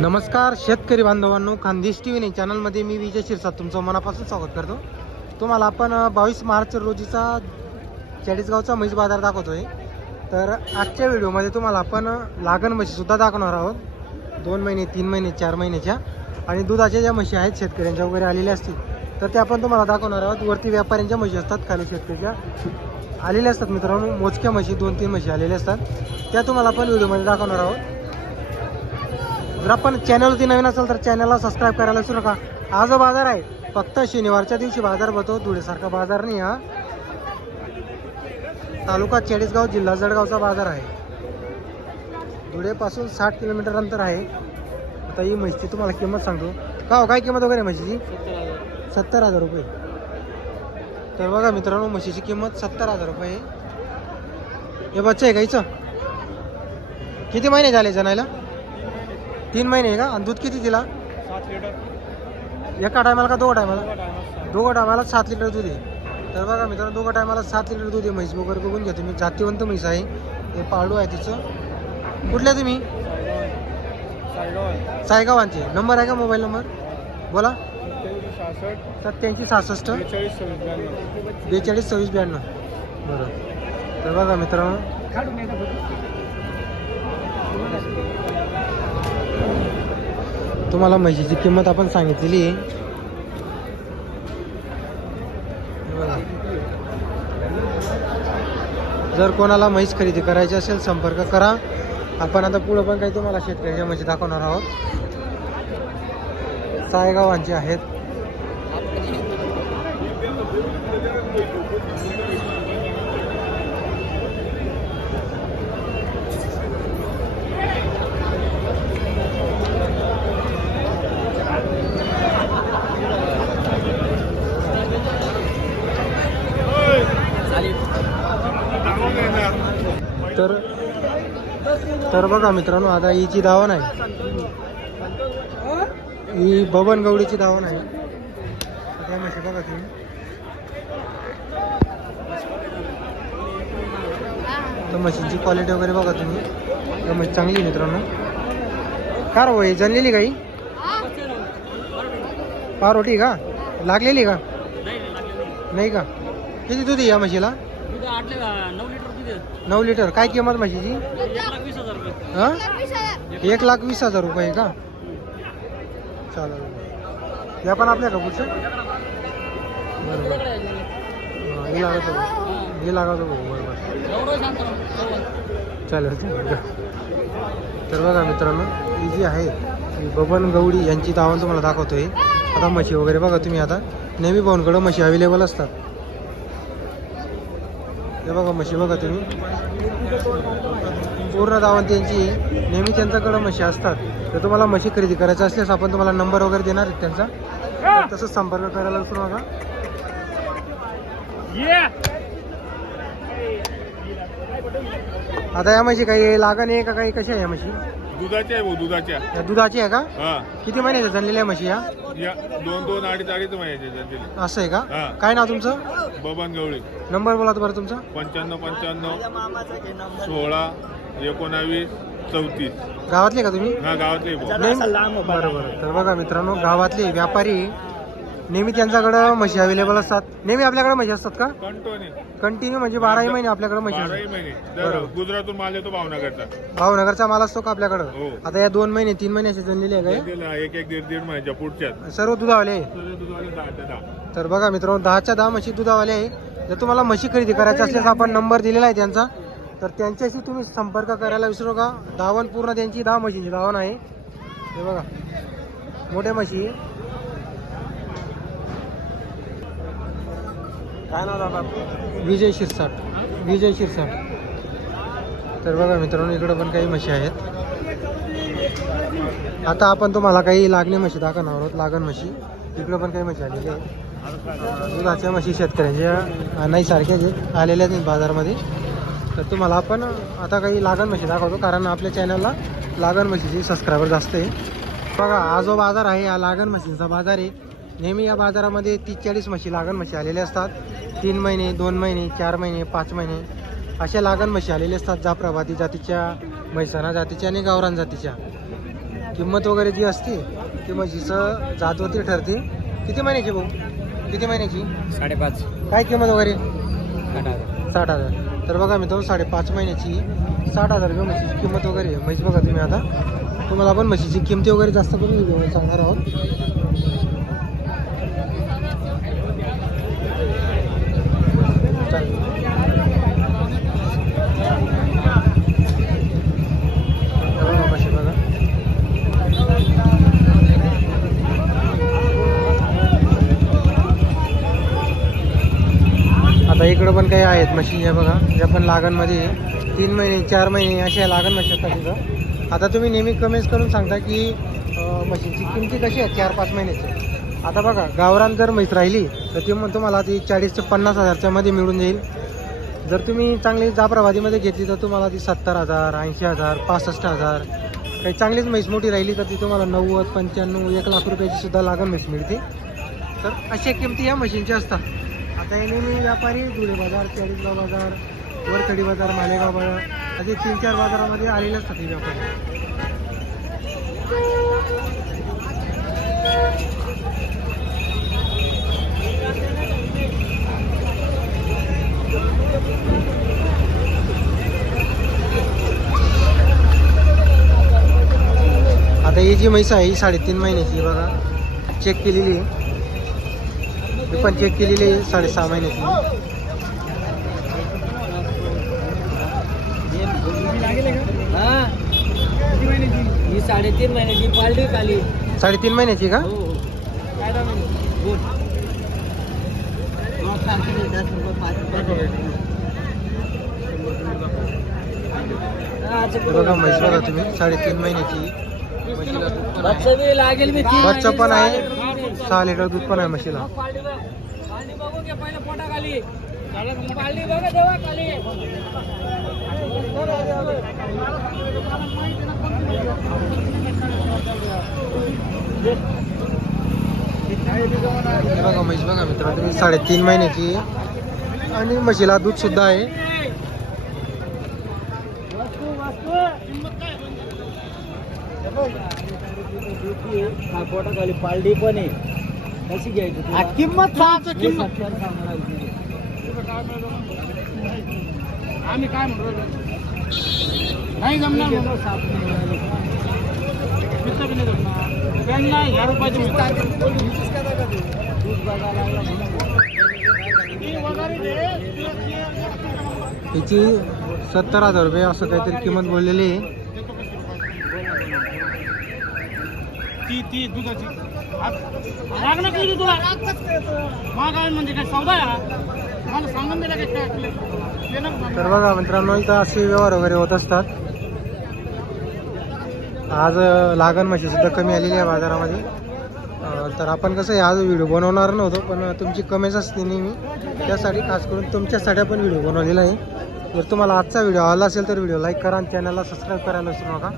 नमस्कार शेतकरी बांधवांनो खानदेश टी व्ही चॅनलमध्ये मी विजय शिरसाट तुमचं मनापासून स्वागत करतो. तुम्हाला आपण बावीस मार्च रोजीचा चाळीसगावचा म्हैस बाजार दाखवतोय. तर आजच्या व्हिडिओमध्ये तुम्हाला आपण लागण म्हशीसुद्धा दाखवणार आहोत. दोन महिने तीन महिने चार महिन्याच्या. आणि दुधाच्या ज्या म्हशी आहेत शेतकऱ्यांच्या वगैरे आलेल्या असतील तर त्या आपण तुम्हाला दाखवणार आहोत. वरती व्यापाऱ्यांच्या म्हशी असतात खाली शेतकऱ्याच्या. आलेल्या असतात मित्रांनो मोजक्या म्हशी दोन तीन म्हशी आलेल्या असतात. त्या तुम्हाला आपण व्हिडिओमध्ये दाखवणार आहोत. जर आपण चॅनलवरती नवीन असेल तर चॅनलला सबस्क्राईब करायला विसरू नका. हा जो बाजार आहे. फक्त शनिवारच्या दिवशी बाजार भरतो धुळेसारखा बाजार नाही हा. तालुका चाळीसगाव जिल्हा जळगावचा बाजार आहे. धुळेपासून साठ किलोमीटर अंतर आहे. आता ही म्हशीची तुम्हाला किंमत सांगतो. का हो काय किंमत वगैरे म्हशीची? सत्तर हजार रुपये. तर बघा मित्रांनो म्हशीची किंमत सत्तर हजार रुपये हे बच्चा आहे का हिचं? किती महिने झाले जणायला तीन महिने आहे का? आणि दूध किती दिला? सात लिटर. एका टायमाला का दोघं टायमाला? दोघं टायमाला सात. लिटर दूध आहे. तर बघा मित्रांनो दोघं टायमाला सात लिटर दूध आहे. म्हैस वगैरे बघून घ्या तुम्ही. जातीवंत म्हैस आहे. हे पाळू आहे तिचं. कुठल्या तुम्ही? सायगाव सायगावांचे. नंबर आहे का मोबाईल नंबर? बोला. सत्याऐंशी सहासष्ट. सत्याऐंशी सहासष्ट. बेचाळीस सव्वीस ब्याण्णव. बेचाळीस सव्वीस ब्याण्णव. बरं. तर बघा मित्रांनो. तुम्हाला म्हशीची किंमत आपण सांगितलेली आहे. जर कोणाला म्हैस खरेदी करायची असेल संपर्क करा. आपण आता पुढं पण काही तुम्हाला शेतकऱ्याच्या म्हशी दाखवणार आहोत. सायगावांचे आहेत. तर तर बघा मित्रांनो आता हिची धावण आहे. ही बबन गवडीची धावण आहे. त्या म्हशी बघा तुम्ही. तर म्हशींची क्वालिटी वगैरे बघा तुम्ही. तर म्हशी चांगली आहे मित्रांनो. कार हो ही जनलेली काही पारोटी का? लागलेली का? नाही का? किती दूध या म्हशीला आठ नऊ लिटर. नऊ लिटर. काय किंमत म्हशीची? एक लाख वीस हजार रुपये एक लाख वीस हजार रुपये का? चालेल. या पण आपल्या का पुढचं बरोबर. हे लागत हे लागत बरोबर. चालेल तर बघा मित्रांनो ही जी आहे बबन गवडी यांची दावण तुम्हाला दाखवतोय. आता म्हशी वगैरे बघा तुम्ही आता. नेहमी भाऊंकडं म्हशी अवेलेबल असतात. हे बघा म्हशी बघा तुम्ही. पूर्ण दावण त्यांची. नेहमी त्यांच्याकडं म्हशी असतात. तर तुम्हाला म्हशी खरेदी करायचं असल्यास आपण तुम्हाला नंबर वगैरे देणार आहेत त्यांचा. तसंच संपर्क करायला विसरू नका आता या म्हशी काही लागण आहे का काही कशा आहे या म्हशी? दुधाच्या आहे भाऊ दुधाच्या या दुधाची आहे का? हा. किती महिन्याच्या झालेल्या म्हशी या? या दोन दोन अडीच अडीच महिन्याचे असं आहे का? हा. काय नाव तुमचं? बबन गवळी. नंबर बोला बरं तुमचा. पंच्याण्णव पंच्याण्णव सोळा एकोणावीस चौतीस. गावातले का तुम्ही? हा गावातले भाऊ. नेहमी बरं बरं. तर बघा मित्रांनो गावातले व्यापारी नेहमी त्यांच्याकडं म्हशी अवेलेबल असतात. नेहमी आपल्याकडे म्हशी असतात का? कंटोनी कंटिन्यू म्हणजे बाराही महिने आपल्याकडे म्हशी बाराही असतात महिने. दर बरोबर. गुजरातून माल येतो भावनगरचा. भावनगरचा माल असतो का आपल्याकडं? हो. आता या दोन महिने तीन महिन्याची जनलेली आहे. ना, एक एक दीड दीड महिन्याच्या पुढच्यात. का सर्व दुधावाले? सगळे दुधावाले दहा ते दहा. तर बघा मित्रांनो दहाच्या दहा म्हशी दुधावाले आहे. जर तुम्हाला म्हशी खरेदी करायची असल्यास आपण नंबर दिलेला आहे त्यांचा. तर त्यांच्याशी तुम्ही संपर्क करायला विसरू नका. धावण पूर्ण त्यांची दहा म्हशींची धावण आहे. हे बघा. मोठ्या म्हशी. आहे. काय नाव दादा विजय शिरसाट. विजय शिरसाट. तर बघा मित्रांनो इकडं पण काही म्हशी आहेत. आता आपण तुम्हाला काही लागणे म्हशी दाखवणार आहोत लागण म्हशी. इकडं पण काही म्हशी आलेली आहे दुधाच्या म्हशी शेतकऱ्यांच्या नाही सारख्याच आलेल्या आहेत बाजारमध्ये. तर तुम्हाला आपण आता काही लागण म्हशी दाखवतो कारण आपल्या चॅनलला लागण म्हशीचे सबस्क्रायबर जास्त आहे बघा हा जो बाजार आहे हा लागण म्हशींचा बाजार आहे. नेहमी या बाजारामध्ये तीस चाळीस म्हशी लागण म्हशी आलेल्या असतात. तीन महिने दोन महिने चार महिने पाच महिने अशा लागण म्हशी आलेल्या असतात जाफराबादी जातीच्या म्हैसाणा जातीच्या आणि गावरान जातीच्या. किंमत वगैरे जी असते ती म्हशीचं जातवती ठरते. किती महिन्याची भाऊ? किती महिन्याची? साडेपाच. काय किंमत वगैरे? साठ हजार. तर बघा मित्रांनो साडेपाच महिन्याची साठ हजार रुपये म्हशीची किंमत वगैरे म्हैस बघा तुम्ही आता. तुम्हाला आपण म्हशीची किमती वगैरे जास्त करून सांगणार आहोत. आता इकडं पण काही आहेत मशीन ज्या बघा. ज्या पण लागणमध्ये तीन महिने चार महिने अशा लागण मशीन असतात तिथं. आता तुम्ही नेहमी कमेंट्स करून सांगता की मशीनची किमती कशी आहे? चार पाच महिन्याची. आता बघा गावरान जर म्हैस राहिली तर ती मग तुम्हाला ती चाळीस ते पन्नास हजारच्यामध्ये मिळून जाईल. जर तुम्ही चांगली जाफराबादीमध्ये घेतली तर तुम्हाला ती सत्तर हजार ऐंशी हजार पासष्ट हजार. काही चांगलीच म्हैस मोठी राहिली तर ती तुम्हाला नव्वद पंच्याण्णव एक लाख रुपयाची सुद्धा लागण म्हैस मिळते. तर अशा किमती या मशीनच्या असतात. आता हे नेहमी व्यापारी धुळे बाजार चाळीसगाव बाजार वरखडी बाजार मालेगाव बाजार असे तीन चार बाजारामध्ये आलेले असतात हे व्यापारी. आता ही जी म्हैस आहे ही साडेतीन महिन्याची बघा. चेक केलेली आहे. ही पण चेक केलेली आहे साडेसहा महिन्याची ही. साडेतीन महिन्याची खाली साडेतीन महिन्याची का? हो. हा, हे बघा म्हैस बघा तुम्ही साडेतीन महिन्याची. लागेल मी पण आहे. सहा लिटर दूध पण आहे म्हशीला. बघा म्हशी बघा म्हैस बघा मित्र तुम्ही साडेतीन महिन्याची आणि म्हशीला दूध सुद्धा आहे. हा, पोटाखाली पालटी पण आहे कशी घ्यायची? किंमत सांगणार आहे. आम्ही काय म्हणतो नाही जमणार त्यांना ह्या रुपयाची. हिची सत्तर हजार रुपये असं काहीतरी किंमत बोललेली आहे ती ती दुधाची. लागणं काही तुला. मग म्हणजे काय सौदा मला सांगून दिला काय काय तर बघा मित्रांनो इथं असे व्यवहार वगैरे होत असतात. आज लागण म्हशी सुद्धा कमी आलेली आहे बाजारामध्ये. तर आपण कसं आहे आज व्हिडिओ बनवणार नव्हतो पण तुमची कमेंट्स असते नेहमी. त्यासाठी खास करून तुमच्यासाठी आपण व्हिडिओ बनवलेला आहे. जर तुम्हाला आजचा व्हिडिओ आवडला असेल तर व्हिडिओ लाईक करा आणि चॅनलला सबस्क्राईब करायला विसरू नका.